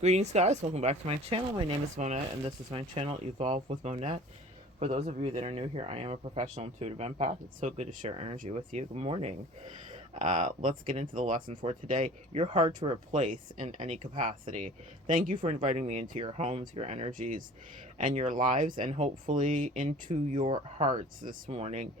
Greetings, guys. Welcome back to my channel. My name is Monette, and this is my channel, Evolve with Monette. For those of you that are new here, I am a professional intuitive empath. It's so good to share energy with you. Good morning. Let's get into the lesson for today. You're hard to replace in any capacity. Thank you for inviting me into your homes, your energies, and your lives, and hopefully into your hearts this morning,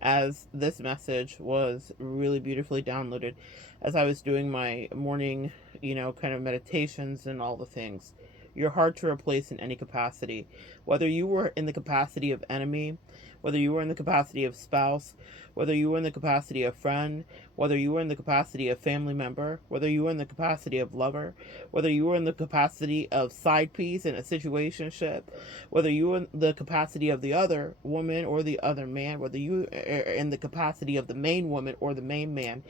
as this message was really beautifully downloaded as I was doing my morning, kind of meditations and all the things. You're hard to replace in any capacity. Whether you were in the capacity of enemy, whether you were in the capacity of spouse, whether you were in the capacity of friend, whether you were in the capacity of family member, whether you were in the capacity of lover, whether you were in the capacity of side piece in a situationship, whether you were in the capacity of the other woman or the other man, whether you are in the capacity of the main woman or the main man,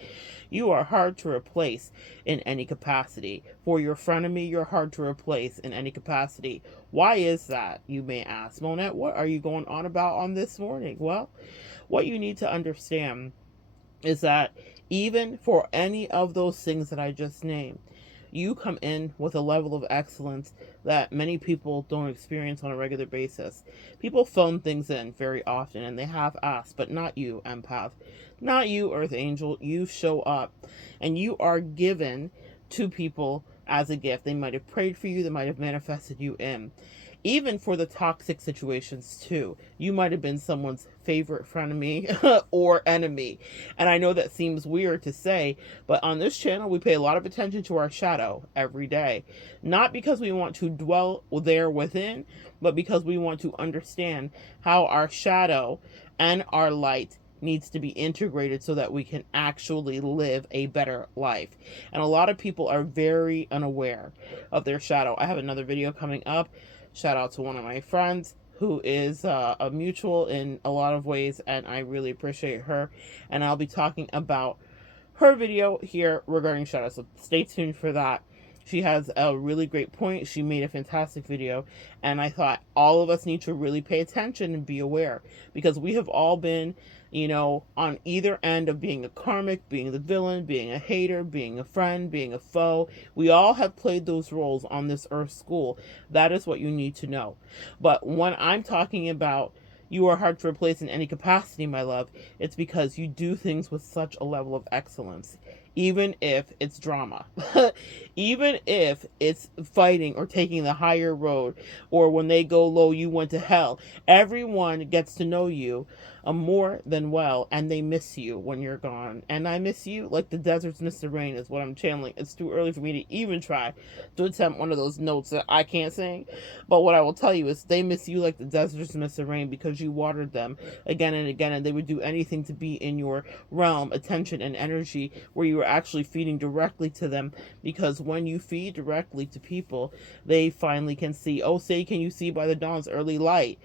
you are hard to replace in any capacity. For your frenemy, you're hard to replace in any capacity. Why is that, you may ask? Monette, what are you going on about on this morning? Well, what you need to understand is that even for any of those things that I just named, you come in with a level of excellence that many people don't experience on a regular basis. People phone things in very often, and they have asked, but not you, empath. Not you, earth angel. You show up and you are given to people as a gift. They might have prayed for you, they might have manifested you in. Even for the toxic situations too, you might have been someone's favorite frenemy or enemy. And I know that seems weird to say, but on this channel we pay a lot of attention to our shadow every day. Not because we want to dwell there within, but because we want to understand how our shadow and our light needs to be integrated so that we can actually live a better life. And a lot of people are very unaware of their shadow. I have another video coming up. Shout out to one of my friends who is a mutual in a lot of ways, and I really appreciate her. And I'll be talking about her video here regarding shadow, so stay tuned for that. She has a really great point. She made a fantastic video, and I thought all of us need to really pay attention and be aware, because we have all been, on either end of being a karmic, being the villain, being a hater, being a friend, being a foe. We all have played those roles on this earth school. That is what you need to know. But when I'm talking about you are hard to replace in any capacity, my love, it's because you do things with such a level of excellence. Even if it's drama, even if it's fighting or taking the higher road, or when they go low, you went to hell. Everyone gets to know you more than well, and they miss you when you're gone. And I miss you like the deserts miss the rain, is what I'm channeling. It's too early for me to even try to attempt one of those notes that I can't sing. But what I will tell you is they miss you like the deserts miss the rain, because you watered them again and again, and they would do anything to be in your realm, attention, and energy, where you are actually feeding directly to them. Because when you feed directly to people, they finally can see. Oh, say, can you see by the dawn's early light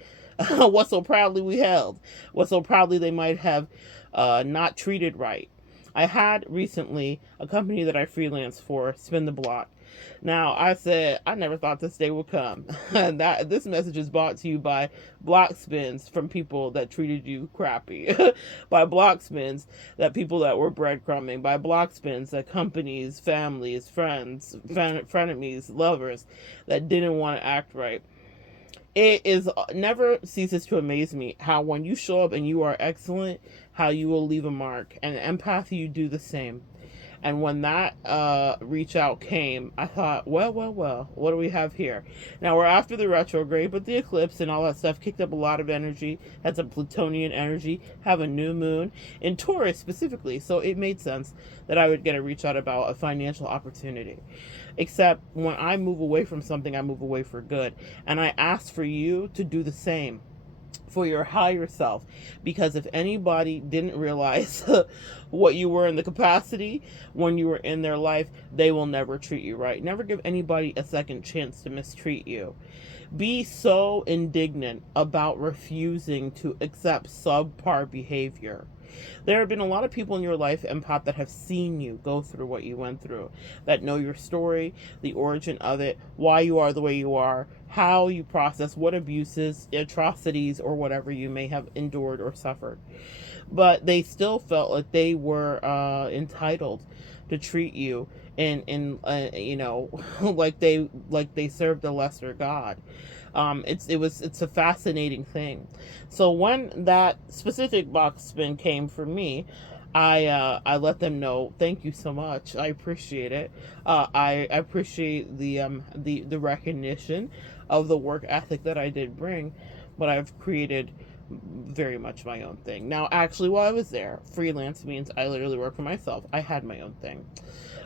what so proudly we held, what so proudly they might have not treated right. I had recently a company that I freelance for spin the block. Now, I said I never thought this day would come. And that this message is brought to you by block spins from people that treated you crappy, by block spins that people that were breadcrumbing, by block spins that companies, families, friends, frenemies, lovers that didn't want to act right. It is never ceases to amaze me how when you show up and you are excellent, how you will leave a mark. And empathy, you do the same. And when that reach out came, I thought, well, what do we have here? Now we're after the retrograde, but the eclipse and all that stuff kicked up a lot of energy, had some Plutonian energy, have a new moon in Taurus specifically. So it made sense that I would get a reach out about a financial opportunity. Except when I move away from something, I move away for good. And I ask for you to do the same for your higher self, because if anybody didn't realize what you were in the capacity when you were in their life, they will never treat you right. Never give anybody a second chance to mistreat you. Be so indignant about refusing to accept subpar behavior. There have been a lot of people in your life, Empath, that have seen you go through what you went through, that know your story, the origin of it, why you are the way you are, how you process what abuses, atrocities, or whatever you may have endured or suffered. But they still felt like they were entitled to treat you like they served a lesser god. It's a fascinating thing. So when that specific box spin came for me, I let them know, thank you so much, I appreciate it. I appreciate the recognition of the work ethic that I did bring, but I've created very much my own thing. Now, actually, while I was there, freelance means I literally work for myself. I had my own thing.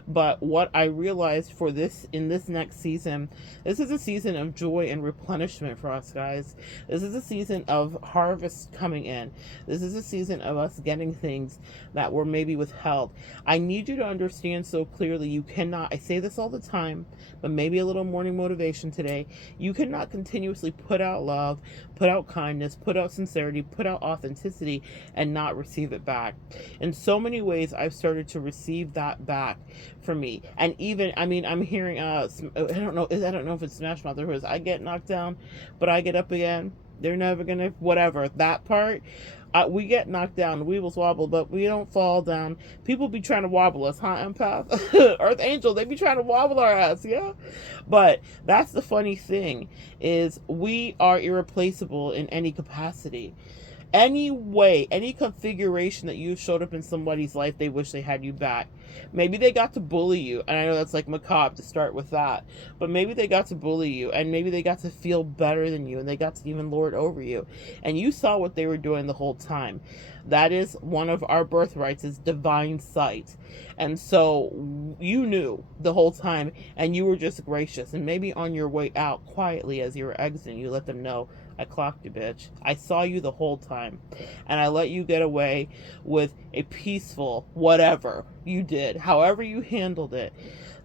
But what I realized for this in this next season, this is a season of joy and replenishment for us, guys. This is a season of harvest coming in. This is a season of us getting things that were maybe withheld. I need you to understand so clearly, you cannot, I say this all the time, but maybe a little morning motivation today. You cannot continuously put out love, put out kindness, put out sincerity, put out authenticity, and not receive it back. In so many ways, I've started to receive that back for me. And even, I mean, I'm hearing I don't know if it's Smash Mouth or who is, I get knocked down but I get up again. They're never gonna, whatever, that part. We get knocked down, we will wobble, but we don't fall down. People be trying to wobble us, huh, Empath? Earth Angel, they be trying to wobble our ass, yeah? But that's the funny thing, is we are irreplaceable in any capacity. Any way, any configuration that you showed up in somebody's life, they wish they had you back. Maybe they got to bully you, and I know that's like macabre to start with that, but maybe they got to bully you, and maybe they got to feel better than you, and they got to even lord over you, and you saw what they were doing the whole time. That is one of our birthrights, is divine sight. And so you knew the whole time, and you were just gracious, and maybe on your way out quietly as you were exiting, you let them know, I clocked you, bitch. I saw you the whole time. And I let you get away with a peaceful whatever you did, however you handled it.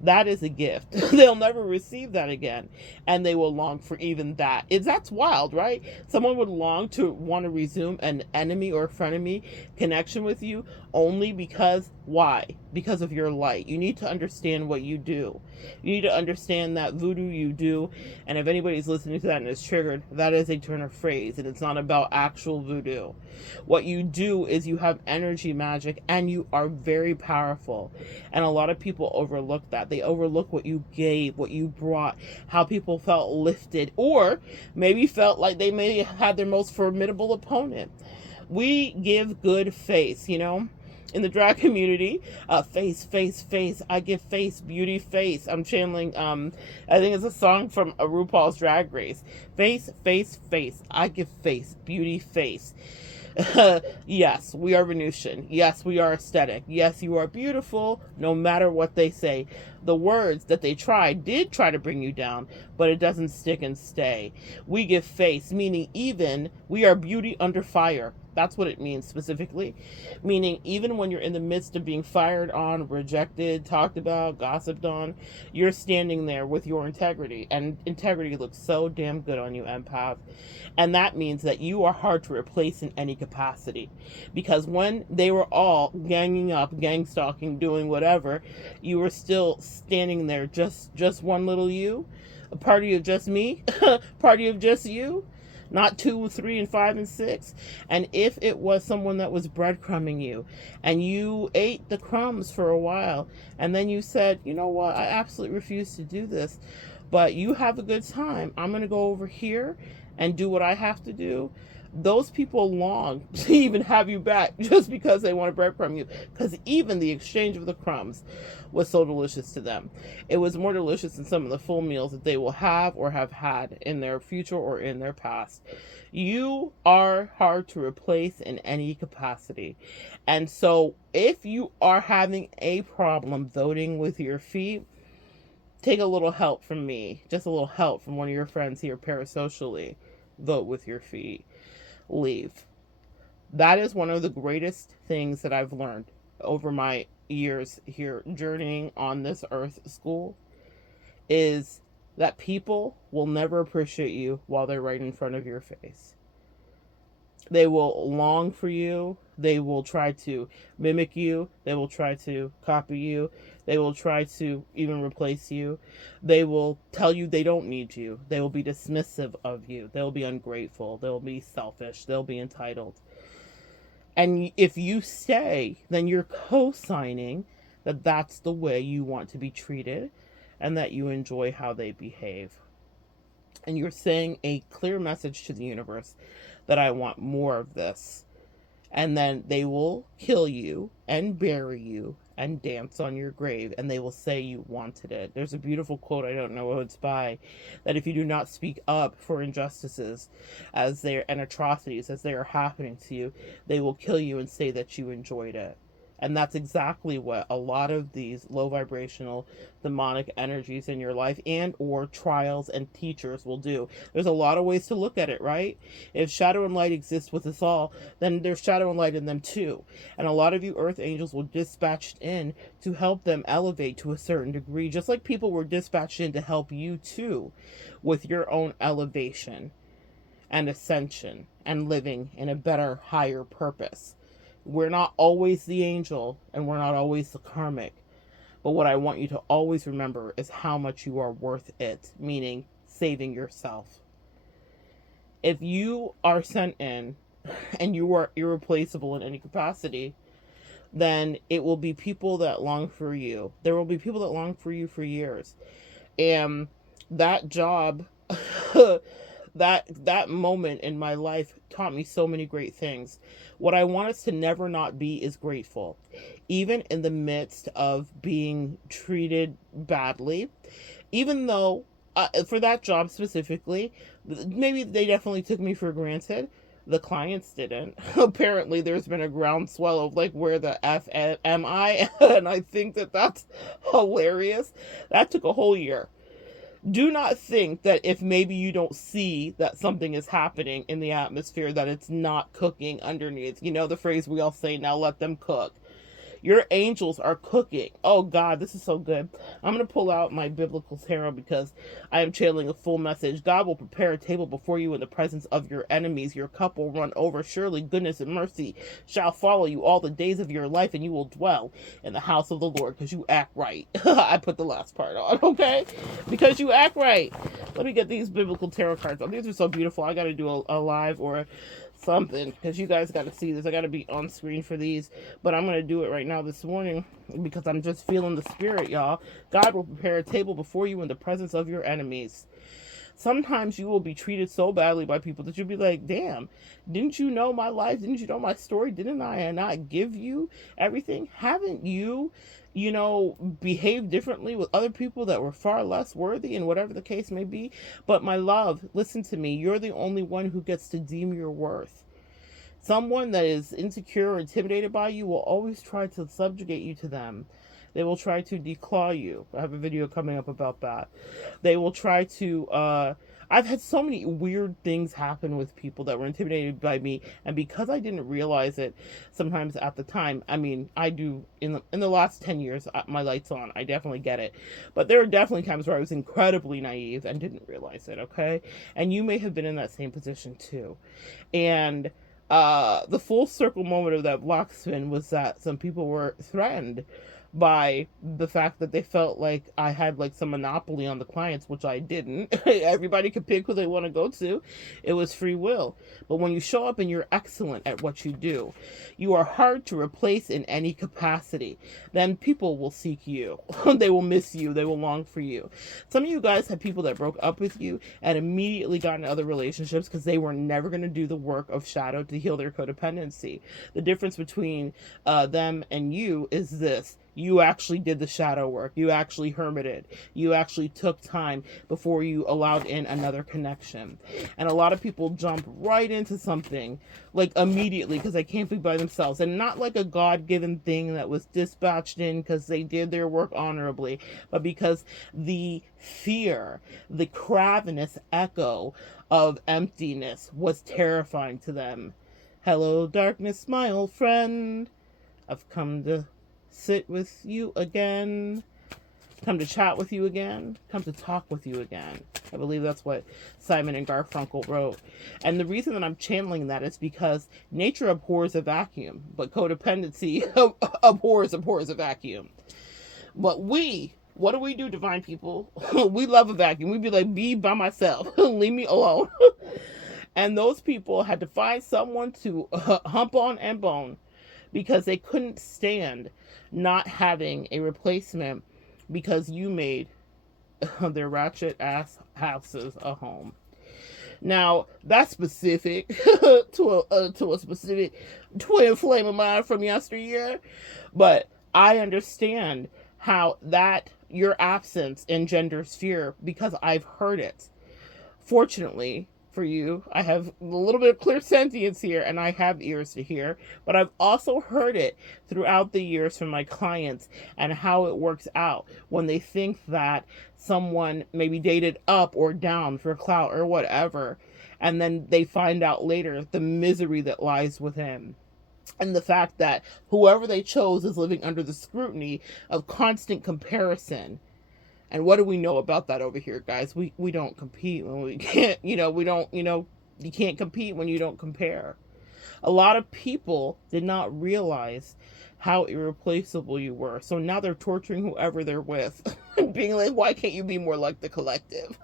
That is a gift. They'll never receive that again. And they will long for even that. That's wild, right? Someone would long to want to resume an enemy or frenemy connection with you only because, why? Because of your light. You need to understand what you do. You need to understand that voodoo you do. And if anybody's listening to that and is triggered, that is a turn of phrase. And it's not about actual voodoo. What you do is you have energy magic and you are very powerful. And a lot of people overlook that. They overlook what you gave, what you brought, how people felt lifted, or maybe felt like they may have had their most formidable opponent. We give good face, in the drag community. Face, I give face, beauty face. I'm channeling, I think it's a song from a RuPaul's Drag Race. Face, I give face, beauty face. Yes, we are Venusian. Yes, we are aesthetic. Yes, you are beautiful, no matter what they say. The words that they did try to bring you down, but it doesn't stick and stay. We give face, meaning even we are beauty under fire. That's what it means specifically. Meaning, even when you're in the midst of being fired on, rejected, talked about, gossiped on, you're standing there with your integrity. And integrity looks so damn good on you, Empath. And that means that you are hard to replace in any capacity. Because when they were all ganging up, gang stalking, doing whatever, you were still standing there, just one little you, a party of just me, party of just you. Not 2, 3, and 5, and 6. And if it was someone that was breadcrumbing you and you ate the crumbs for a while and then you said, you know what, I absolutely refuse to do this, but you have a good time, I'm going to go over here and do what I have to do. Those people long to even have you back just because they want to breadcrumb you. Because even the exchange of the crumbs was so delicious to them. It was more delicious than some of the full meals that they will have or have had in their future or in their past. You are hard to replace in any capacity. And so if you are having a problem voting with your feet, take a little help from me. Just a little help from one of your friends here parasocially. Vote with your feet. Leave. That is one of the greatest things that I've learned over my years here journeying on this earth school, is that people will never appreciate you while they're right in front of your face. They will long for you. They will try to mimic you. They will try to copy you. They will try to even replace you. They will tell you they don't need you. They will be dismissive of you. They'll be ungrateful. They'll be selfish. They'll be entitled. And if you stay, then you're co-signing that that's the way you want to be treated and that you enjoy how they behave. And you're saying a clear message to the universe that I want more of this. And then they will kill you and bury you and dance on your grave, and they will say you wanted it. There's a beautiful quote, I don't know who it's by, that if you do not speak up for injustices as they and atrocities as they are happening to you, they will kill you and say that you enjoyed it. And that's exactly what a lot of these low vibrational demonic energies in your life and or trials and teachers will do. There's a lot of ways to look at it, right? If shadow and light exist with us all, then there's shadow and light in them too. And a lot of you earth angels were dispatched in to help them elevate to a certain degree, just like people were dispatched in to help you too with your own elevation and ascension and living in a better, higher purpose. We're not always the angel and we're not always the karmic. But what I want you to always remember is how much you are worth it, meaning saving yourself. If you are sent in and you are irreplaceable in any capacity, then it will be people that long for you. There will be people that long for you for years. And that job that moment in my life taught me so many great things. What I want us to never not be is grateful, even in the midst of being treated badly. Even though for that job specifically, maybe they definitely took me for granted, the clients didn't. Apparently there's been a groundswell of like, where the F am I? And I think that that's hilarious. That took a whole year. Do not think that if maybe you don't see that something is happening in the atmosphere, that it's not cooking underneath. You know the phrase we all say, now let them cook. Your angels are cooking. Oh God, this is so good. I'm going to pull out my biblical tarot because I am channeling a full message. God will prepare a table before you in the presence of your enemies. Your cup will run over. Surely goodness and mercy shall follow you all the days of your life, and you will dwell in the house of the Lord because you act right. I put the last part on, okay? Because you act right. Let me get these biblical tarot cards. Oh, these are so beautiful. I got to do a live or something because you guys got to see this. I got to be on screen for these, but I'm going to do it right now this morning because I'm just feeling the spirit, y'all. God will prepare a table before you in the presence of your enemies. Sometimes you will be treated so badly by people that you'll be like, damn, didn't you know my life? Didn't you know my story? Didn't I not give you everything? Haven't you, behave differently with other people that were far less worthy, and whatever the case may be? But my love, listen to me. You're the only one who gets to deem your worth. Someone that is insecure or intimidated by you will always try to subjugate you to them. They will try to declaw you. I have a video coming up about that. They will try to, I've had so many weird things happen with people that were intimidated by me, and because I didn't realize it sometimes at the time, I mean, I do, in the last 10 years, my light's on, I definitely get it, but there are definitely times where I was incredibly naive and didn't realize it, okay? And you may have been in that same position too. And the full circle moment of that block spin was that some people were threatened by the fact that they felt like I had like some monopoly on the clients, which I didn't. Everybody could pick who they want to go to. It was free will. But when you show up and you're excellent at what you do, you are hard to replace in any capacity. Then people will seek you. They will miss you. They will long for you. Some of you guys have people that broke up with you and immediately got into other relationships because they were never going to do the work of shadow to heal their codependency. The difference between them and you is this. You actually did the shadow work. You actually hermited. You actually took time before you allowed in another connection. And a lot of people jump right into something like immediately because they can't be by themselves, and not like a God-given thing that was dispatched in because they did their work honorably, but because the fear, the cravenous echo of emptiness was terrifying to them. Hello, darkness, my old friend. I've come to sit with you again, come to chat with you again, come to talk with you again. I believe that's what Simon and Garfunkel wrote. And the reason that I'm channeling that is because nature abhors a vacuum, but codependency abhors a vacuum. But what do we do, divine people? We love a vacuum. We'd be like, be by myself. Leave me alone. And those people had to find someone to hump on and bone because they couldn't stand not having a replacement because you made their ratchet ass houses a home. Now that's specific to a specific twin flame of mine from yesteryear, but I understand how that your absence engenders fear because I've heard it. Fortunately for you, I have a little bit of clear sentience here and I have ears to hear, but I've also heard it throughout the years from my clients and how it works out when they think that someone maybe dated up or down for clout or whatever, and then they find out later the misery that lies within. And the fact that whoever they chose is living under the scrutiny of constant comparison. And what do we know about that over here, guys? We don't compete when we can't, we don't, you can't compete when you don't compare. A lot of people did not realize how irreplaceable you were. So now they're torturing whoever they're with. Being like, why can't you be more like the collective?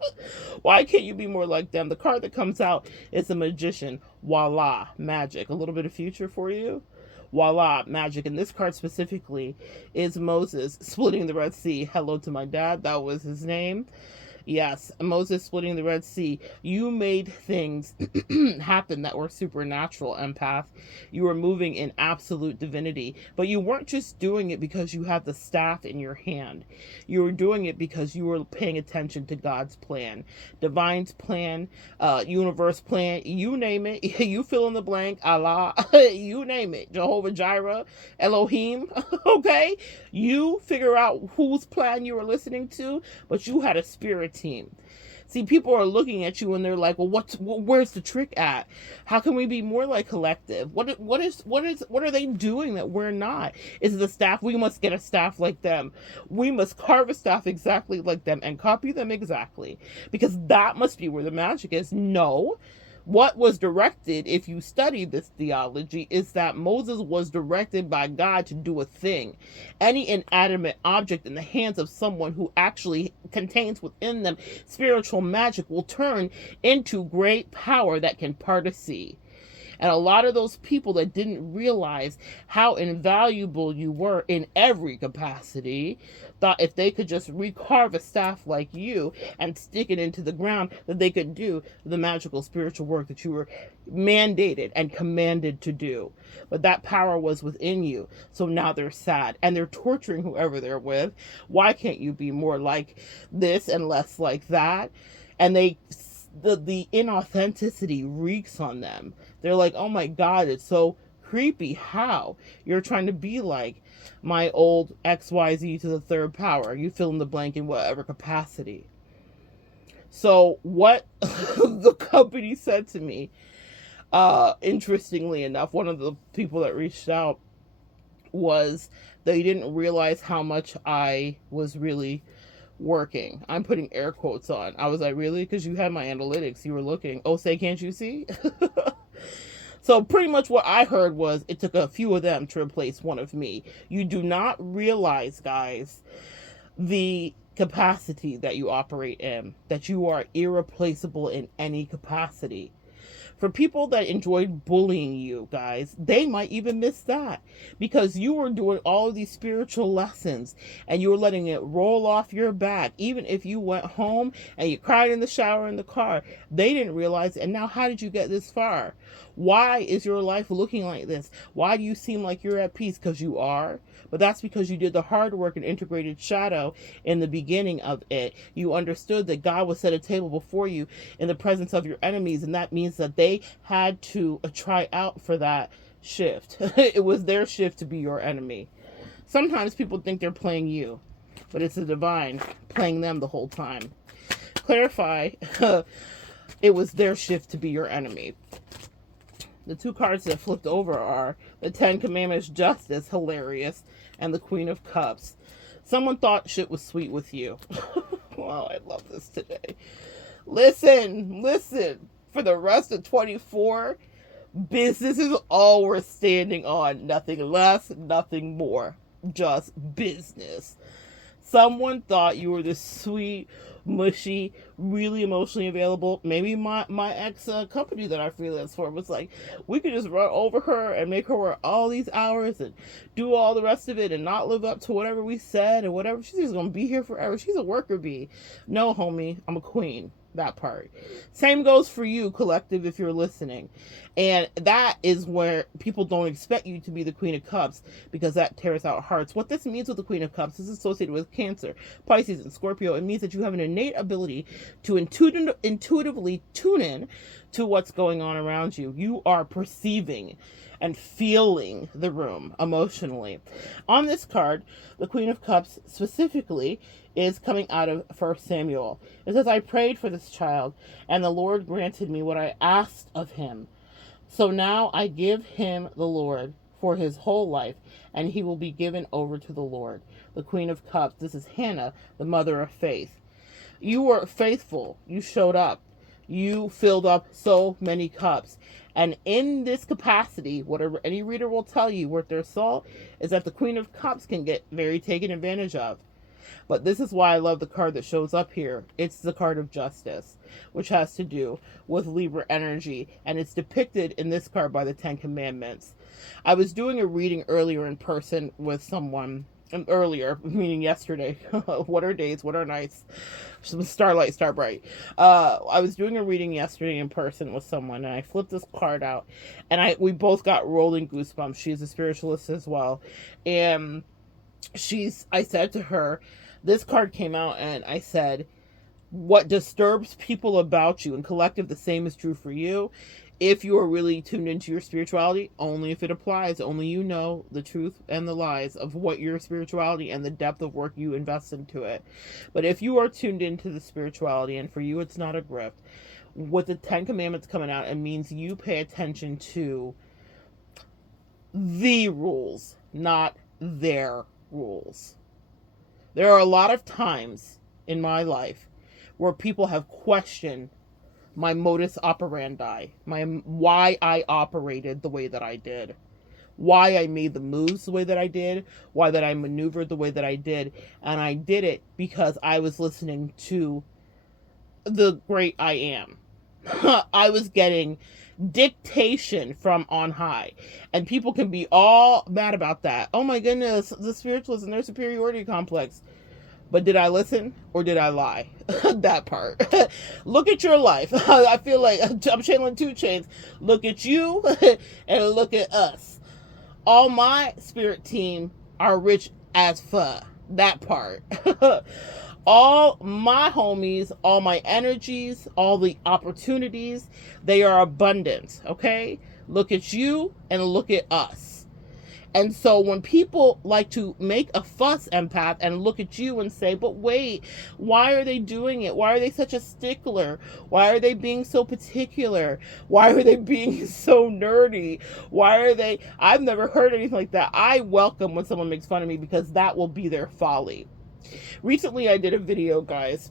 Why can't you be more like them? The card that comes out is the Magician. Voila, magic. A little bit of future for you. Voila, magic. And this card specifically is Moses splitting the Red Sea. Hello to my dad. That was his name. Yes, Moses splitting the Red Sea. You made things happen that were supernatural, empath. You were moving in absolute divinity. But you weren't just doing it because you had the staff in your hand. You were doing it because you were paying attention to God's plan. Divine's plan, universe plan, you name it. You fill in the blank, Allah, you name it. Jehovah Jireh, Elohim, okay? You figure out whose plan you were listening to, but you had a spirit team. See, people are looking at you and they're like, well, where's the trick at? How can we be more like collective? What are they doing that we're not? Is it the staff? We must get a staff like them. We must carve a staff exactly like them and copy them exactly, because that must be where the magic is. No. What was directed, if you study this theology, is that Moses was directed by God to do a thing. Any inanimate object in the hands of someone who actually contains within them spiritual magic will turn into great power that can part a sea. And a lot of those people that didn't realize how invaluable you were in every capacity thought if they could just recarve a staff like you and stick it into the ground, that they could do the magical spiritual work that you were mandated and commanded to do. But that power was within you. So now they're sad and they're torturing whoever they're with. Why can't you be more like this and less like that? And the inauthenticity reeks on them. They're like, oh my God, it's so creepy. How? You're trying to be like my old XYZ to the third power. You fill in the blank in whatever capacity. So what the company said to me, interestingly enough, one of the people that reached out was they didn't realize how much I was really working. I'm putting air quotes on. I was like, really? Because you had my analytics. You were looking. Oh, say, can't you see? So pretty much what I heard was it took a few of them to replace one of me. You do not realize, guys, the capacity that you operate in, that you are irreplaceable in any capacity. For people that enjoyed bullying you, guys, they might even miss that, because you were doing all of these spiritual lessons and you were letting it roll off your back. Even if you went home and you cried in the shower in the car, they didn't realize it. And now how did you get this far? Why is your life looking like this? Why do you seem like you're at peace? Because you are. But that's because you did the hard work and integrated shadow in the beginning of it. You understood that God would set a table before you in the presence of your enemies, and that means that they had to try out for that shift. It was their shift to be your enemy. Sometimes people think they're playing you, but it's the divine playing them the whole time. Clarify, it was their shift to be your enemy. The two cards that flipped over are the Ten Commandments, Justice, hilarious, and the Queen of Cups. Someone thought shit was sweet with you. Wow, I love this today. Listen. For the rest of 24, business is all we're standing on. Nothing less, nothing more. Just business. Someone thought you were this sweet, mushy, really emotionally available. Maybe my ex company that I freelance for was like, we could just run over her and make her work all these hours and do all the rest of it and not live up to whatever we said and whatever. She's just gonna be here forever. She's a worker bee. No, homie, I'm a queen. That part. Same goes for you, collective, if you're listening. And that is where people don't expect you to be the Queen of Cups, because that tears out hearts. What this means with the Queen of Cups is associated with Cancer, Pisces, and Scorpio. It means that you have an innate ability to intuitively tune in to what's going on around you. You are perceiving and feeling the room emotionally. On this card, the Queen of Cups specifically is coming out of 1 Samuel. It says, I prayed for this child, and the Lord granted me what I asked of him. So now I give him the Lord for his whole life, and he will be given over to the Lord. The Queen of Cups, this is Hannah, the mother of faith. You were faithful. You showed up. You filled up so many cups. And in this capacity, whatever any reader will tell you worth their salt, is that the Queen of Cups can get very taken advantage of. But this is why I love the card that shows up here. It's the card of justice, which has to do with Libra energy. And it's depicted in this card by the 10 Commandments. I was doing a reading earlier in person with someone. Earlier, meaning yesterday. What are days? What are nights? Starlight, star bright. I was doing a reading yesterday in person with someone, and I flipped this card out, and we both got rolling goosebumps. She's a spiritualist as well, and I said to her, this card came out, and I said, what disturbs people about you, and collective, the same is true for you. If you are really tuned into your spirituality, only if it applies, only you know the truth and the lies of what your spirituality and the depth of work you invest into it. But if you are tuned into the spirituality, and for you it's not a grift, with the 10 Commandments coming out, it means you pay attention to the rules, not their rules. There are a lot of times in my life where people have questioned my modus operandi, why I operated the way that I did, why I made the moves the way that I did, why that I maneuvered the way that I did. And I did it because I was listening to the great I am. I was getting dictation from on high. And people can be all mad about that. Oh my goodness, the spiritualists and their superiority complex. But did I listen or did I lie? That part. Look at your life. I feel like I'm channeling 2 Chainz. Look at you and look at us. All my spirit team are rich as fuck. That part. All my homies, all my energies, all the opportunities, they are abundant. Okay? Look at you and look at us. And so when people like to make a fuss, empath, and look at you and say, but wait, why are they doing it? Why are they such a stickler? Why are they being so particular? Why are they being so nerdy? I've never heard anything like that. I welcome when someone makes fun of me, because that will be their folly. Recently, I did a video, guys,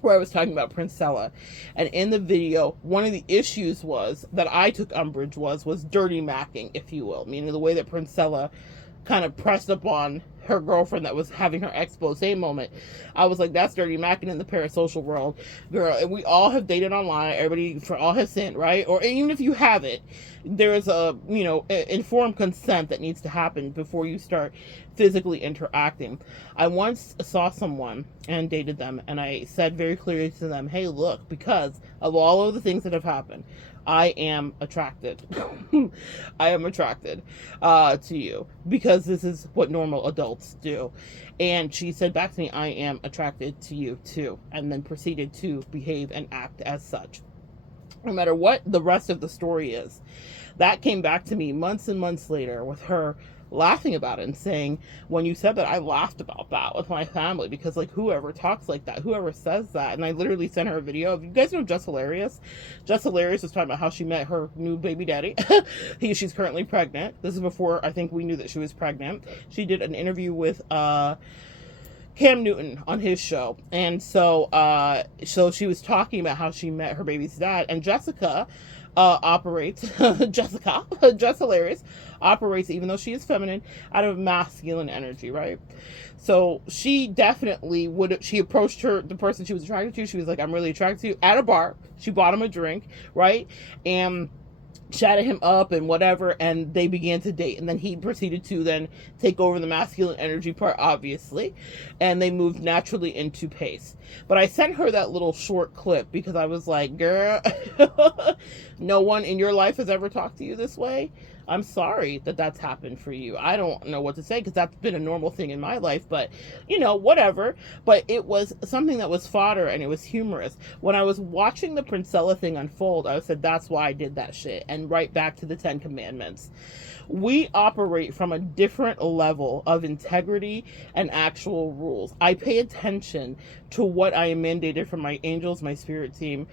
where I was talking about Princella. And in the video, one of the issues was that I took umbrage was dirty macking, if you will. Meaning the way that Princella kind of pressed up on her girlfriend that was having her expose moment. I was like, that's dirty macking in the parasocial world, girl. And we all have dated online. Everybody, for all have sinned, right? Or even if you haven't, there is a, informed consent that needs to happen before you start physically interacting. I once saw someone and dated them, and I said very clearly to them, hey, look, because of all of the things that have happened, I am attracted. I am attracted to you, because this is what normal adults do. And she said back to me, I am attracted to you too, and then proceeded to behave and act as such. No matter what the rest of the story is, that came back to me months and months later with her laughing about it and saying, when you said that, I laughed about that with my family, because like, whoever talks like that, whoever says that. And I literally sent her a video of, you guys know Just Hilarious? Just Hilarious was talking about how she met her new baby daddy. She's currently pregnant. This is before I think we knew that she was pregnant. She did an interview with Cam Newton on his show. And so she was talking about how she met her baby's dad, and Jessica operates Jessica, just hilarious, operates, even though she is feminine, out of masculine energy, right? So she definitely would, she approached the person she was attracted to. She was like, I'm really attracted to you, at a bar. She bought him a drink, right? And chatted him up and whatever, and they began to date, and then he proceeded to then take over the masculine energy part, obviously, and they moved naturally into pace. But I sent her that little short clip because I was like, girl, no one in your life has ever talked to you this way. I'm sorry that that's happened for you. I don't know what to say, because that's been a normal thing in my life, but whatever. But it was something that was fodder, and it was humorous. When I was watching the Princella thing unfold, I said, that's why I did that shit. And right back to the 10 Commandments. We operate from a different level of integrity and actual rules. I pay attention to what I am mandated from my angels, my spirit team,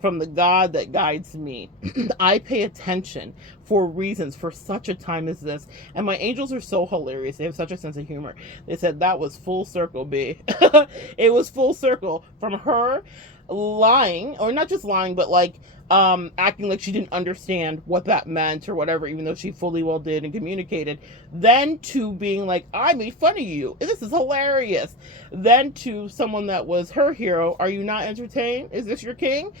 from the God that guides me. I pay attention for reasons, for such a time as this. And my angels are so hilarious. They have such a sense of humor. They said that was full circle, B. It was full circle from her lying, or not just lying, but like acting like she didn't understand what that meant or whatever, even though she fully well did and communicated, then to being like, I made fun of you, this is hilarious, then to someone that was her hero, are you not entertained? Is this your king?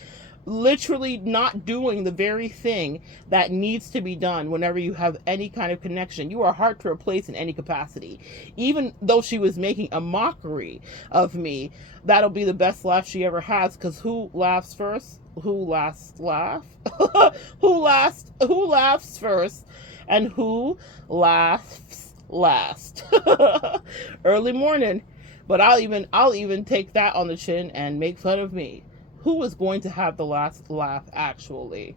Literally not doing the very thing that needs to be done whenever you have any kind of connection. You are hard to replace in any capacity. Even though she was making a mockery of me, that'll be the best laugh she ever has, because who laughs first? Who last laugh? Who laughs first? And who laughs last? Early morning. But I'll even take that on the chin and make fun of me. Who was going to have the last laugh, actually?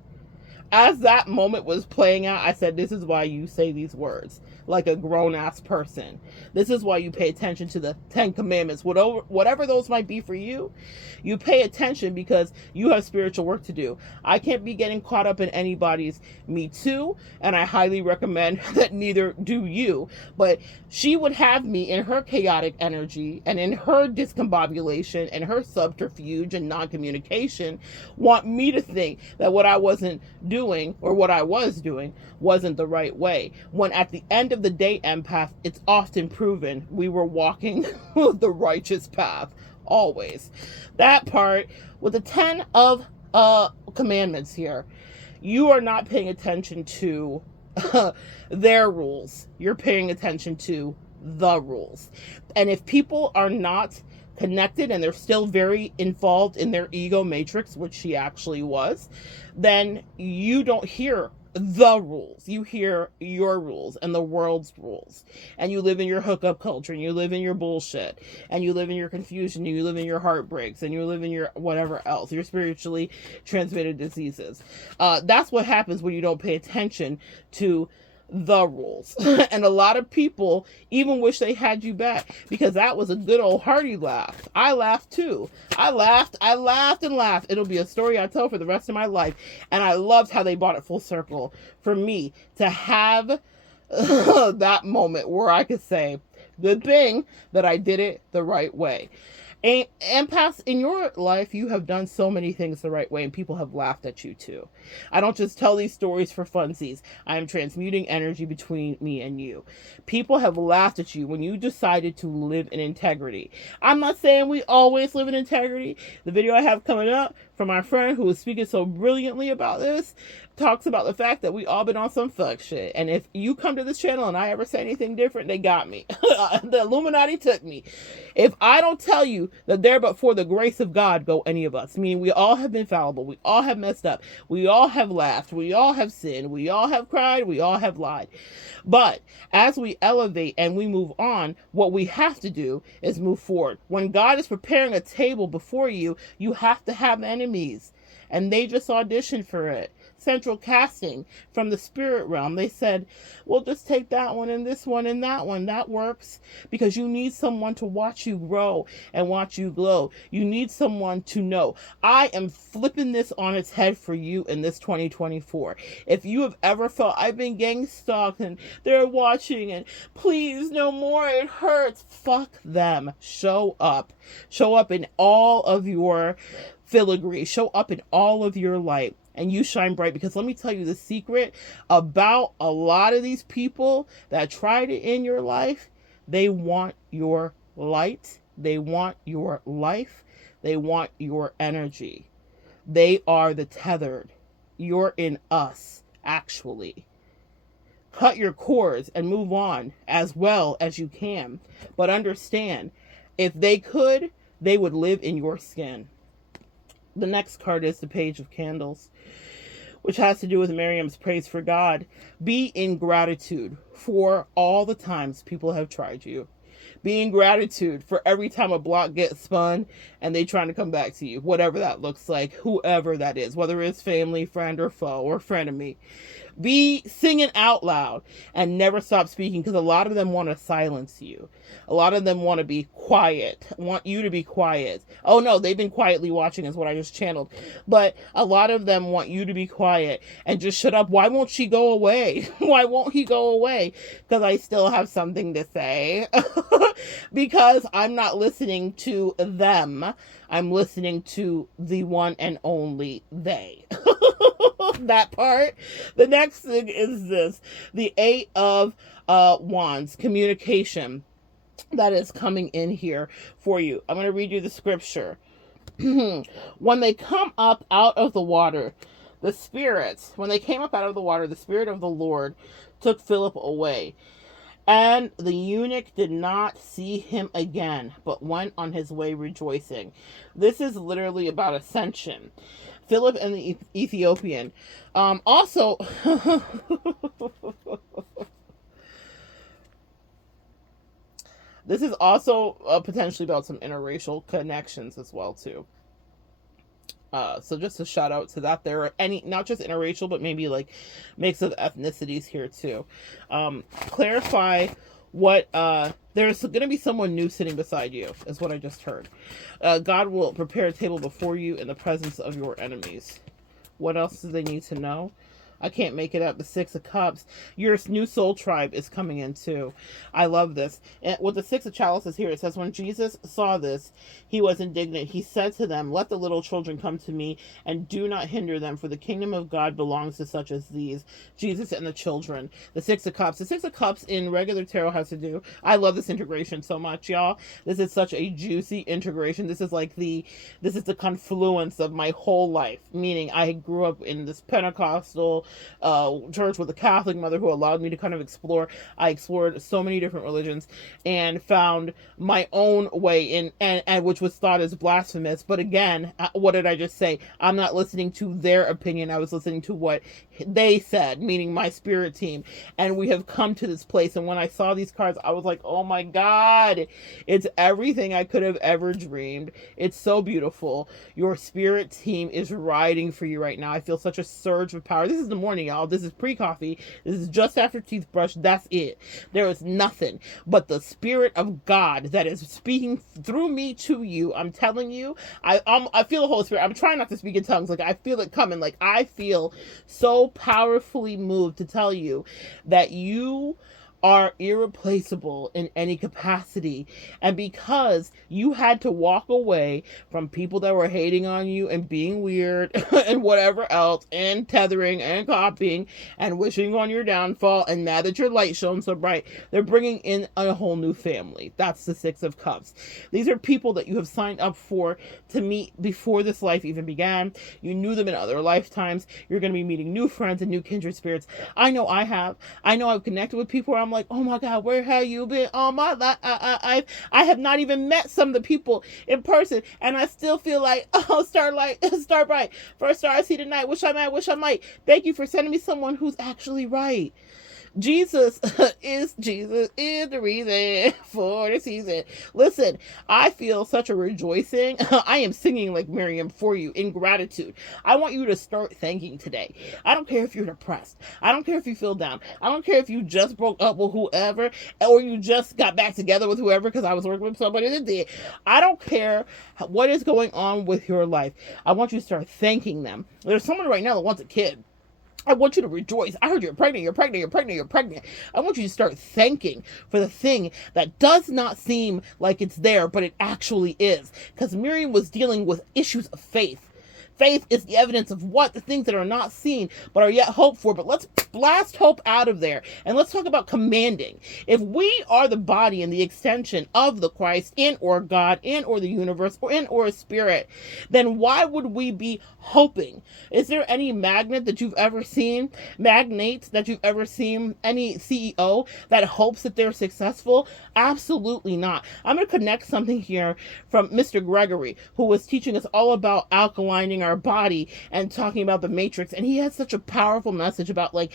As that moment was playing out, I said, this is why you say these words like a grown-ass person. This is why you pay attention to the 10 Commandments. Whatever those might be for you, you pay attention because you have spiritual work to do. I can't be getting caught up in anybody's Me Too, and I highly recommend that neither do you. But she would have me in her chaotic energy and in her discombobulation and her subterfuge and non-communication want me to think that what I wasn't doing, or what I was doing, wasn't the right way. When at the end of the day, empath, it's often proven we were walking the righteous path, always. That part with the 10 of commandments here, you are not paying attention to their rules. You're paying attention to the rules. And if people are not connected and they're still very involved in their ego matrix, which she actually was, then you don't hear the rules. You hear your rules and the world's rules. And you live in your hookup culture, and you live in your bullshit, and you live in your confusion, and you live in your heartbreaks, and you live in your whatever else, your spiritually transmitted diseases. That's what happens when you don't pay attention to the rules. And a lot of people even wish they had you back, because that was a good old hearty laugh. I laughed too. I laughed and laughed. It'll be a story I tell for the rest of my life. And I loved how they brought it full circle for me to have that moment where I could say, good thing that I did it the right way. And empaths, in your life, you have done so many things the right way, and people have laughed at you too. I don't just tell these stories for funsies. I am transmuting energy between me and you. People have laughed at you when you decided to live in integrity. I'm not saying we always live in integrity. The video I have coming up from my friend who was speaking so brilliantly about this talks about the fact that we all been on some fuck shit. And if you come to this channel and I ever say anything different, they got me. The Illuminati took me. If I don't tell you that there but for the grace of God go any of us, meaning we all have been fallible, we all have messed up, we all have laughed, we all have sinned, we all have cried, we all have lied. But as we elevate and we move on, what we have to do is move forward. When God is preparing a table before you, you have to have enemies. And they just auditioned for it. central casting from the spirit realm. They said, well, just take that one and this one and that one. That works, because you need someone to watch you grow and watch you glow. You need someone to know. I am flipping this on its head for you in this 2024. If you have ever felt I've been gang stalked and they're watching and please no more, it hurts, fuck them. Show up. Show up in all of your filigree. Show up in all of your light, and you shine bright. Because let me tell you the secret about a lot of these people that tried it in your life. They want your light. They want your life. They want your energy. They are the tethered. You're in us, actually. Cut your cords and move on as well as you can. But understand, if they could, they would live in your skin. The next card is the Page of Candles, which has to do with Miriam's praise for God. Be in gratitude for all the times people have tried you. Be in gratitude for every time a block gets spun and they trying to come back to you, whatever that looks like, whoever that is, whether it's family, friend, or foe, or frenemy. Be singing out loud and never stop speaking, because a lot of them want to silence you. A lot of them want to be quiet, want you to be quiet. Oh no, they've been quietly watching is what I just channeled. But a lot of them want you to be quiet and just shut up. Why won't she go away? Why won't he go away? Because I still have something to say. Because I'm not listening to them. I'm listening to the one and only they. That part. The next thing is this. The Eight of Wands. Communication. That is coming in here for you. I'm going to read you the scripture. When they come up out of the water, the spirits, when they came up out of the water, the Spirit of the Lord took Philip away. And the eunuch did not see him again, but went on his way rejoicing. This is literally about ascension. Philip and the Ethiopian. Also, this is also potentially about some interracial connections as well, too. So just a shout out to that. There are any, not just interracial, but maybe like mix of ethnicities here too. Clarify what, there's going to be someone new sitting beside you, is what I just heard. God will prepare a table before you in the presence of your enemies. What else do they need to know? I can't make it up. The Six of Cups. Your new soul tribe is coming in too. I love this. And with the Six of Chalices here, it says, when Jesus saw this, he was indignant. He said to them, let the little children come to me and do not hinder them, for the kingdom of God belongs to such as these. Jesus and the children. The Six of Cups. The Six of Cups in regular tarot has to do. I love this integration so much, y'all. This is such a juicy integration. This is like this is the confluence of my whole life. Meaning I grew up in this Pentecostal church with a Catholic mother who allowed me to kind of explore. I explored so many different religions and found my own way in, and which was thought as blasphemous. But again, what did I just say? I'm not listening to their opinion. I was listening to what they said, meaning my spirit team. And we have come to this place. And when I saw these cards, I was like, oh my God, it's everything I could have ever dreamed. It's so beautiful. Your spirit team is riding for you right now. I feel such a surge of power. This is the morning, y'all. This is pre-coffee. This is just after teeth brush. That's it. There is nothing but the Spirit of God that is speaking through me to you. I'm telling you, I feel the Holy Spirit. I'm trying not to speak in tongues. Like I feel it coming. Like I feel so powerfully moved to tell you that you are irreplaceable in any capacity. And because you had to walk away from people that were hating on you and being weird and whatever else, and tethering and copying and wishing on your downfall, and now that your light shone so bright, they're bringing in a whole new family. That's the Six of Cups. These are people that you have signed up for to meet before this life even began. You knew them in other lifetimes. You're going to be meeting new friends and new kindred spirits. I know I have. I know I've connected with people where I'm like, oh my God, where have you been all my life? I have not even met some of the people in person, and I still feel like, oh, star bright, first star I see tonight, wish I might. Thank you for sending me someone who's actually right. Jesus is the reason for the season. Listen, I feel such a rejoicing. I am singing like Miriam for you in gratitude. I want you to start thanking today. I don't care if you're depressed. I don't care if you feel down. I don't care if you just broke up with whoever or you just got back together with whoever, because I was working with somebody that did. I don't care what is going on with your life. I want you to start thanking them. There's someone right now that wants a kid. I want you to rejoice. I heard you're pregnant, you're pregnant, you're pregnant, you're pregnant. I want you to start thanking for the thing that does not seem like it's there, but it actually is. Because Miriam was dealing with issues of faith. Faith is the evidence of what? The things that are not seen, but are yet hoped for. But let's blast hope out of there. And let's talk about commanding. If we are the body and the extension of the Christ in or God, in or the universe, or in or a spirit, then why would we be hoping? Is there any magnet that you've ever seen? Magnates that you've ever seen? Any CEO that hopes that they're successful? Absolutely not. I'm going to connect something here from Mr. Gregory, who was teaching us all about alkalining our body and talking about the matrix, and he has such a powerful message about like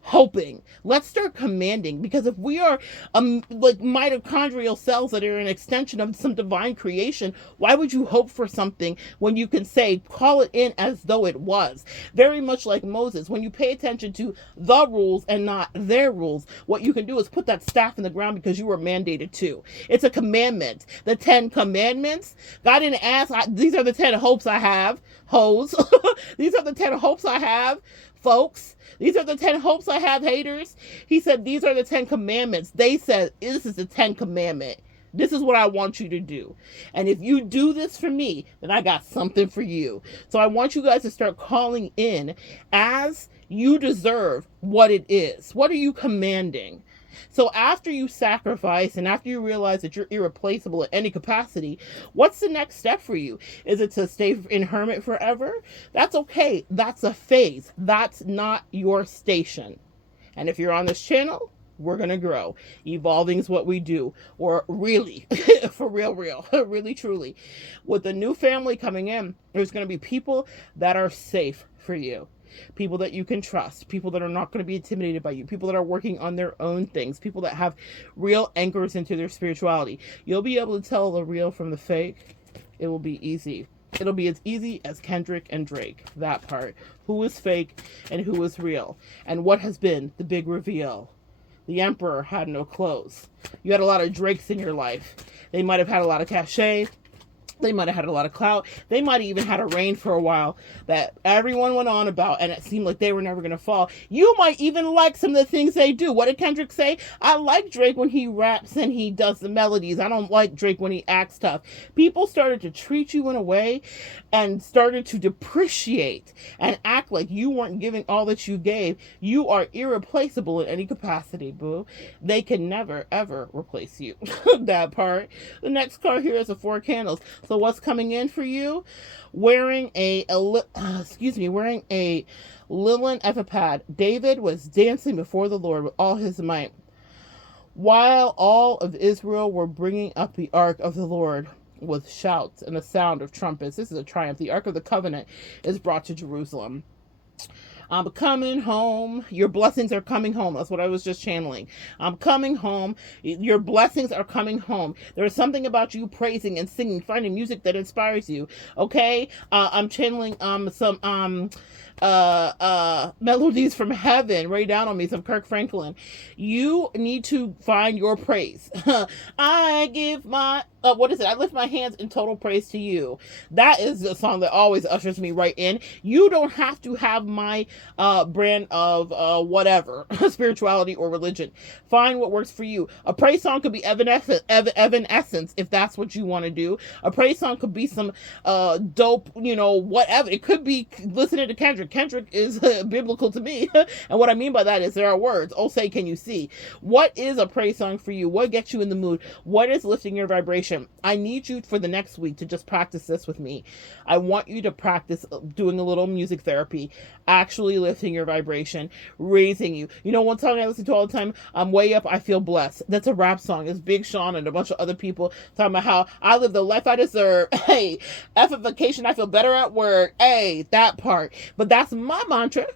hoping. Let's start commanding, because if we are like mitochondrial cells that are an extension of some divine creation, why would you hope for something when you can say call it in as though it was? Very much like Moses, when you pay attention to the rules and not their rules, what you can do is put that staff in the ground because you were mandated to. It's a commandment. The 10 commandments. God didn't ask, these are the 10 hopes I have. Hoes. These are the 10 hopes I have, folks. These are the 10 hopes I have, haters. He said, these are the 10 commandments. They said, this is the 10 commandment. This is what I want you to do. And if you do this for me, then I got something for you. So I want you guys to start calling in as you deserve what it is. What are you commanding? So after you sacrifice and after you realize that you're irreplaceable at any capacity, what's the next step for you? Is it to stay in hermit forever? That's okay. That's a phase. That's not your station. And if you're on this channel, we're going to grow. Evolving is what we do. Or really, for real, really, truly. With the new family coming in, there's going to be people that are safe for you. People that you can trust, people that are not going to be intimidated by you, people that are working on their own things, people that have real anchors into their spirituality. You'll be able to tell the real from the fake. It will be easy. It'll be as easy as Kendrick and Drake, that part. Who is fake and who is real? And what has been the big reveal? The emperor had no clothes. You had a lot of Drakes in your life. They might have had a lot of cachet. They might have had a lot of clout. They might have even had a reign for a while that everyone went on about, and it seemed like they were never going to fall. You might even like some of the things they do. What did Kendrick say? I like Drake when he raps and he does the melodies. I don't like Drake when he acts tough. People started to treat you in a way and started to depreciate and act like you weren't giving all that you gave. You are irreplaceable in any capacity, boo. They can never, ever replace you. That part. The next card here is the 4 candles. So what's coming in for you? Wearing a linen ephod. David was dancing before the Lord with all his might, while all of Israel were bringing up the ark of the Lord with shouts and the sound of trumpets. This is a triumph. The ark of the covenant is brought to Jerusalem. I'm coming home. Your blessings are coming home. That's what I was just channeling. I'm coming home. Your blessings are coming home. There is something about you praising and singing, finding music that inspires you. Okay? I'm channeling some melodies from heaven right down on me, some Kirk Franklin. You need to find your praise. I give my I lift my hands in total praise to you. That is a song that always ushers me right in. You don't have to have my brand of whatever spirituality or religion. Find what works for you. A praise song could be Evanescence, if that's what you want to do. A praise song could be some dope, whatever. It could be listening to Kendrick. Kendrick is biblical to me. And what I mean by that is there are words. Oh, say, can you see? What is a praise song for you? What gets you in the mood? What is lifting your vibration? I need you for the next week to just practice this with me. I want you to practice doing a little music therapy, actually actually lifting your vibration, raising you. You know, one song I listen to all the time, I'm Way Up, I Feel Blessed. That's a rap song. It's Big Sean and a bunch of other people talking about how I live the life I deserve. Hey, vacation, I feel better at work. Hey, that part. But that's my mantra.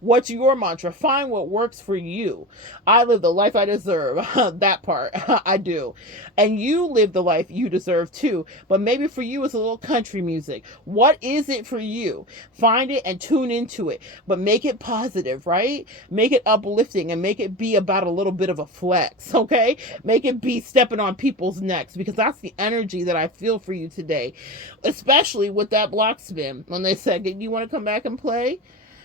What's your mantra? Find what works for you. I live the life I deserve. That part. I do. And you live the life you deserve too. But maybe for you, it's a little country music. What is it for you? Find it and tune into it. But make it positive, right? Make it uplifting and make it be about a little bit of a flex, okay? Make it be stepping on people's necks, because that's the energy that I feel for you today. Especially with that block spin. When they said, do you want to come back and play?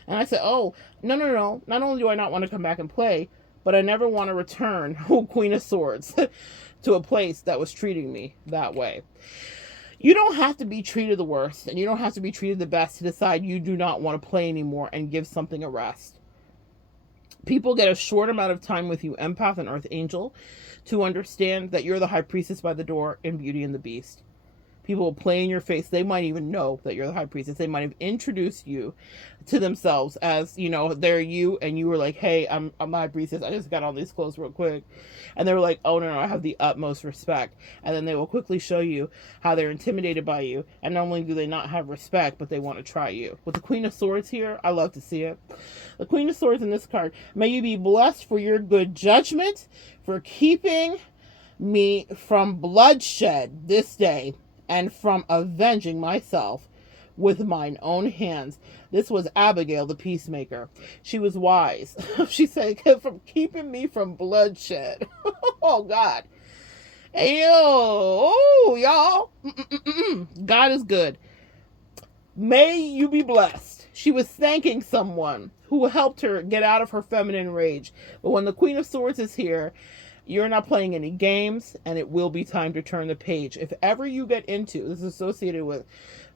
And I said, oh, no. Not only do I not want to come back and play, but I never want to return, Queen of Swords, to a place that was treating me that way. You don't have to be treated the worst, and you don't have to be treated the best to decide you do not want to play anymore and give something a rest. People get a short amount of time with you, Empath and Earth Angel, to understand that you're the High Priestess by the door in Beauty and the Beast. People will play in your face. They might even know that you're the High Priestess. They might have introduced you to themselves as, you know, they're you, and you were like, hey, I'm the High Priestess. I just got all these clothes real quick. And they were like, oh, no, I have the utmost respect. And then they will quickly show you how they're intimidated by you. And not only do they not have respect, but they want to try you. With the Queen of Swords here, I love to see it. The Queen of Swords in this card, may you be blessed for your good judgment, for keeping me from bloodshed this day, and from avenging myself with mine own hands. This was Abigail, the peacemaker. She was wise. She said, from keeping me from bloodshed. Oh, God. Hey, oh, y'all. God is good. May you be blessed. She was thanking someone who helped her get out of her feminine rage. But when the Queen of Swords is here, you're not playing any games, and it will be time to turn the page. If ever you get into, this is associated with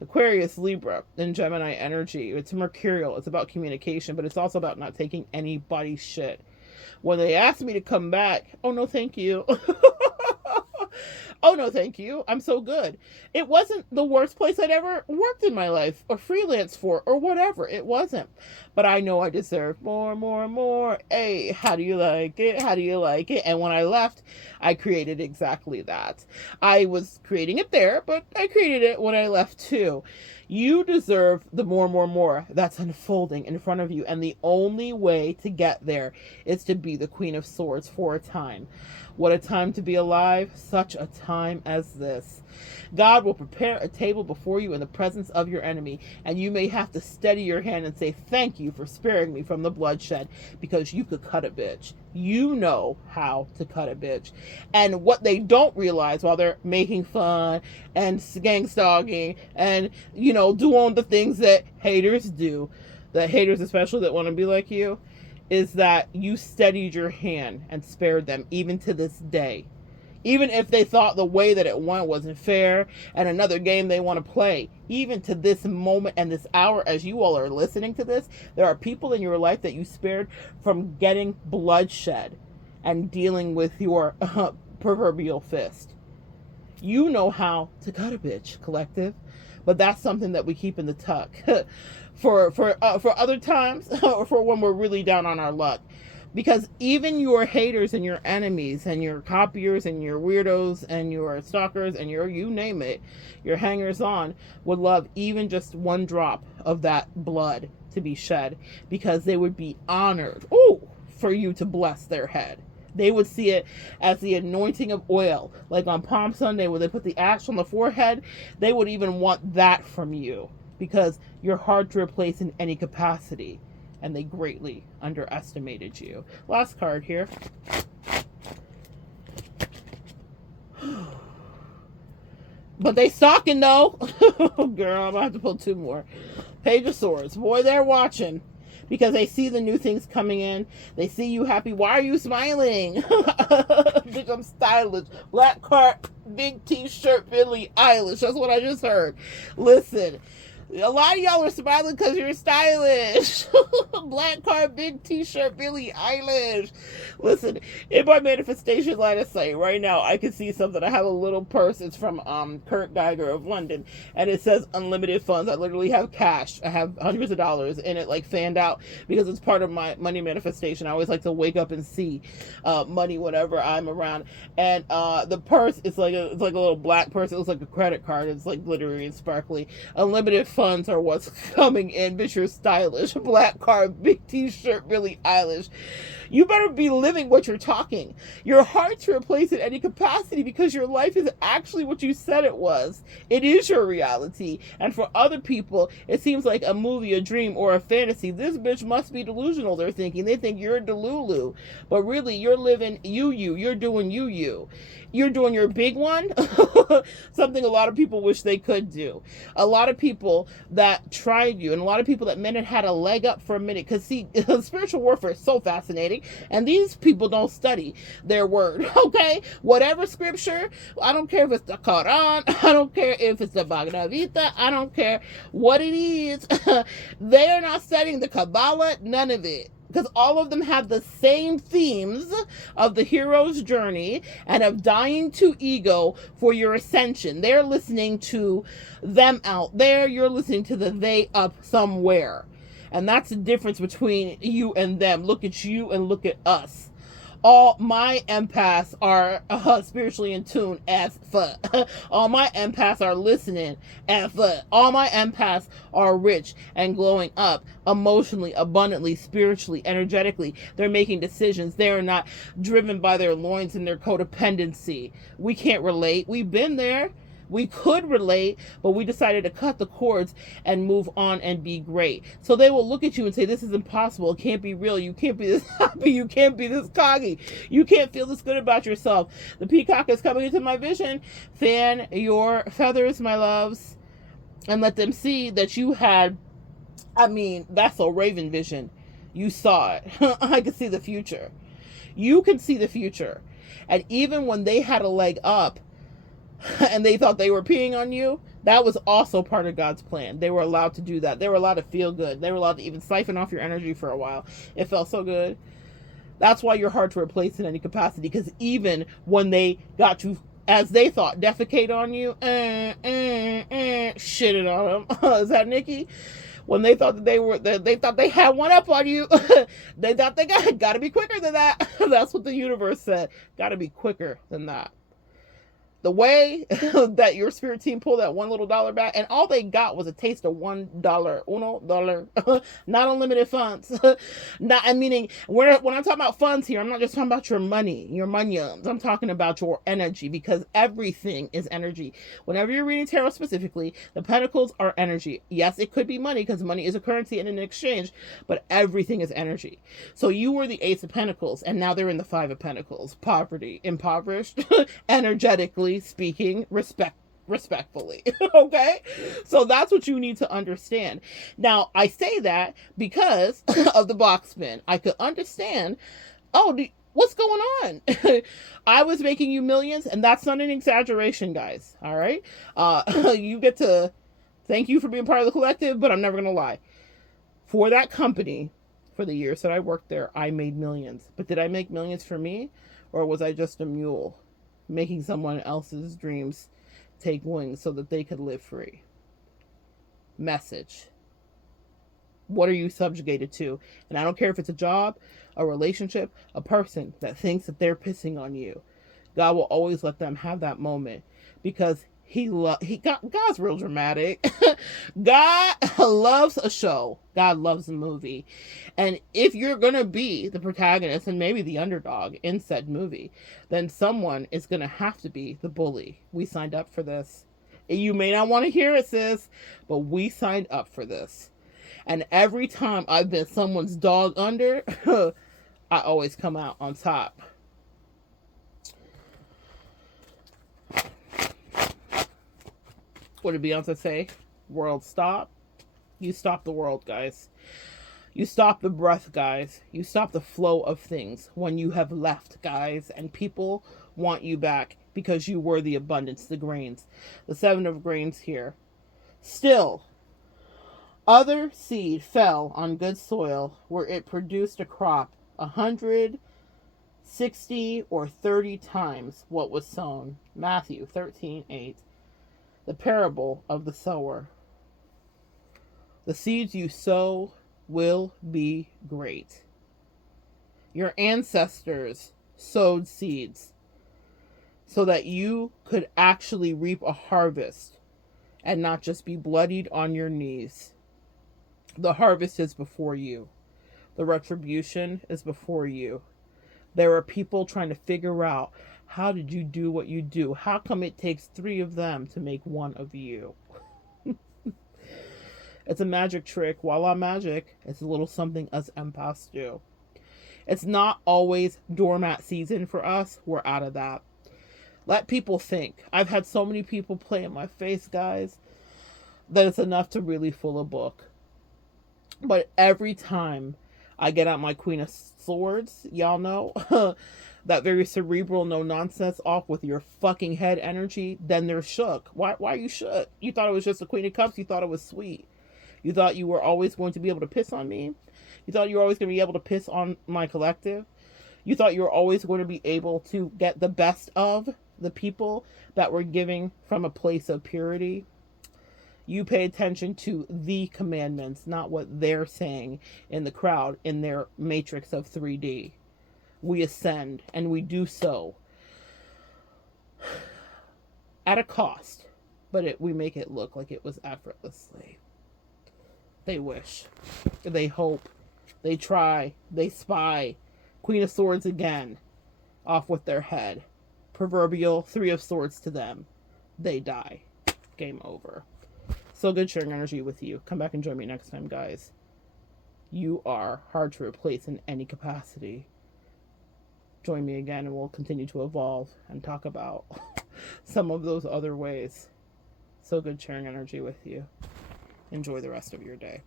Aquarius, Libra, and Gemini energy. It's mercurial. It's about communication, but it's also about not taking anybody's shit. When they asked me to come back, oh, no, thank you. Oh, no, thank you. I'm so good. It wasn't the worst place I'd ever worked in my life or freelance for or whatever. It wasn't. But I know I deserve more. Hey, how do you like it? How do you like it? And when I left, I created exactly that. I was creating it there, but I created it when I left too. You deserve the more that's unfolding in front of you. And the only way to get there is to be the Queen of Swords for a time. What a time to be alive, such a time as this. God will prepare a table before you in the presence of your enemy, and you may have to steady your hand and say, thank you for sparing me from the bloodshed, because you could cut a bitch. You know how to cut a bitch. And what they don't realize while they're making fun and gangstogging and, you know, doing the things that haters do, that haters especially that want to be like you, is that you steadied your hand and spared them even to this day. Even if they thought the way that it went wasn't fair and another game they want to play, even to this moment and this hour as you all are listening to this, there are people in your life that you spared from getting bloodshed and dealing with your proverbial fist. You know how to cut a bitch, collective. But that's something that we keep in the tuck for other times, or for when we're really down on our luck. Because even your haters and your enemies and your copiers and your weirdos and your stalkers and your, you name it, your hangers on would love even just one drop of that blood to be shed, because they would be honored, for you to bless their head. They would see it as the anointing of oil, like on Palm Sunday where they put the ash on the forehead. They would even want that from you, because you're hard to replace in any capacity, and they greatly underestimated you. Last card here. But they stalking though. Girl, I'm gonna have to pull two more. Page of Swords. Boy, they're watching. Because they see the new things coming in. They see you happy. Why are you smiling? Bitch, I'm stylish. Black cart, big t-shirt, Billie Eilish. That's what I just heard. Listen, A lot of y'all are smiling because you're stylish. Black card, big t-shirt, Billie Eilish. Listen, in my manifestation line of sight right now, I can see something. I have a little purse. It's from Kurt Geiger of London, and it says unlimited funds. I literally have cash. I have hundreds of dollars in it, like fanned out, because it's part of my money manifestation. I always like to wake up and see money whenever I'm around. And the purse is like a little black purse. It looks like a credit card. It's like glittery and sparkly. Unlimited funds are what's coming in. Bitch, you're stylish. Black card, big t-shirt, Billie Eilish. You better be living what you're talking. You're hard to replace in any capacity because your life is actually what you said it was. It is your reality. And for other people, it seems like a movie, a dream, or a fantasy. This bitch must be delusional, they're thinking. They think you're a delulu. But really, you're living you. You're doing you. You're doing your big one. Something a lot of people wish they could do. A lot of people that tried you, and a lot of people that meant it had a leg up for a minute. Because see, spiritual warfare is so fascinating. And these people don't study their word. Okay? Whatever scripture, I don't care if it's the Quran, I don't care if it's the Bhagavad Gita, I don't care what it is. They are not studying the Kabbalah, none of it. Because all of them have the same themes of the hero's journey and of dying to ego for your ascension. They're listening to them out there. You're listening to the they up somewhere. And that's the difference between you and them. Look at you and look at us. All my empaths are spiritually in tune as fuck. All my empaths are listening as fuck. All my empaths are rich and glowing up emotionally, abundantly, spiritually, energetically. They're making decisions. They're not driven by their loins and their codependency. We can't relate. We've been there. We could relate, but we decided to cut the cords and move on and be great. So they will look at you and say, this is impossible. It can't be real. You can't be this happy. You can't be this coggy. You can't feel this good about yourself. The peacock is coming into my vision. Fan your feathers, my loves, and let them see that you had, that's a raven vision. You saw it. I can see the future. You can see the future. And even when they had a leg up, and they thought they were peeing on you, that was also part of God's plan. They were allowed to do that. They were allowed to feel good. They were allowed to even siphon off your energy for a while. It felt so good. That's why you're hard to replace in any capacity, because even when they got you, as they thought, defecate on you, shitting on them. Is that Nikki? When they thought that they thought they had one up on you, they thought they got to be quicker than that. That's what the universe said. Got to be quicker than that. The way that your spirit team pulled that $1 little back, and all they got was a taste of $1, not unlimited funds. Meaning, when I'm talking about funds here, I'm not just talking about your money, your monions. I'm talking about your energy, because everything is energy. Whenever you're reading tarot specifically, the pentacles are energy. Yes, it could be money, because money is a currency and an exchange, but everything is energy. So you were the Ace of Pentacles, and now they're in the Five of Pentacles. Poverty, impoverished, energetically speaking, respectfully. Okay, so that's what you need to understand. Now I say that because of the box spin. I could understand, what's going on? I was making you millions, and that's not an exaggeration, guys. All right, you get to thank you for being part of the collective, but I'm never gonna lie. For that company, for the years that I worked there, I made millions. But did I make millions for me, or was I just a mule making someone else's dreams take wings so that they could live free? Message. What are you subjugated to? And I don't care if it's a job, a relationship, a person that thinks that they're pissing on you. God will always let them have that moment, because God's real dramatic. God loves a show. God loves a movie. And if you're going to be the protagonist and maybe the underdog in said movie, then someone is going to have to be the bully. We signed up for this. You may not want to hear it, sis, but we signed up for this. And every time I've been someone's dog under, I always come out on top. What did Beyonce say? World stop. You stop the world, guys. You stop the breath, guys. You stop the flow of things when you have left, guys. And people want you back because you were the abundance, the grains. The 7 of grains here. Still, Other seed fell on good soil where it produced a crop 160 or 30 times what was sown. Matthew 13:8. The parable of the sower. The seeds you sow will be great. Your ancestors sowed seeds so that you could actually reap a harvest and not just be bloodied on your knees. The harvest is before you. The retribution is before you. There are people trying to figure out, how did you do what you do? How come it takes 3 of them to make 1 of you? It's a magic trick. Voila magic. It's a little something us empaths do. It's not always doormat season for us. We're out of that. Let people think. I've had so many people play in my face, guys, that it's enough to really fill a book. But every time I get out my Queen of Swords, y'all know, that very cerebral, no nonsense, off with your fucking head energy, then they're shook. Why are you shook? You thought it was just the Queen of Cups? You thought it was sweet. You thought you were always going to be able to piss on me? You thought you were always going to be able to piss on my collective? You thought you were always going to be able to get the best of the people that were giving from a place of purity? You pay attention to the commandments, not what they're saying in the crowd in their matrix of 3D. We ascend, and we do so at a cost, but we make it look like it was effortlessly. They wish, they hope, they try, they spy. Queen of Swords again, off with their head. Proverbial 3 of Swords to them. They die. Game over. So good sharing energy with you. Come back and join me next time, guys. You are hard to replace in any capacity. Join me again and we'll continue to evolve and talk about some of those other ways. So good sharing energy with you. Enjoy the rest of your day.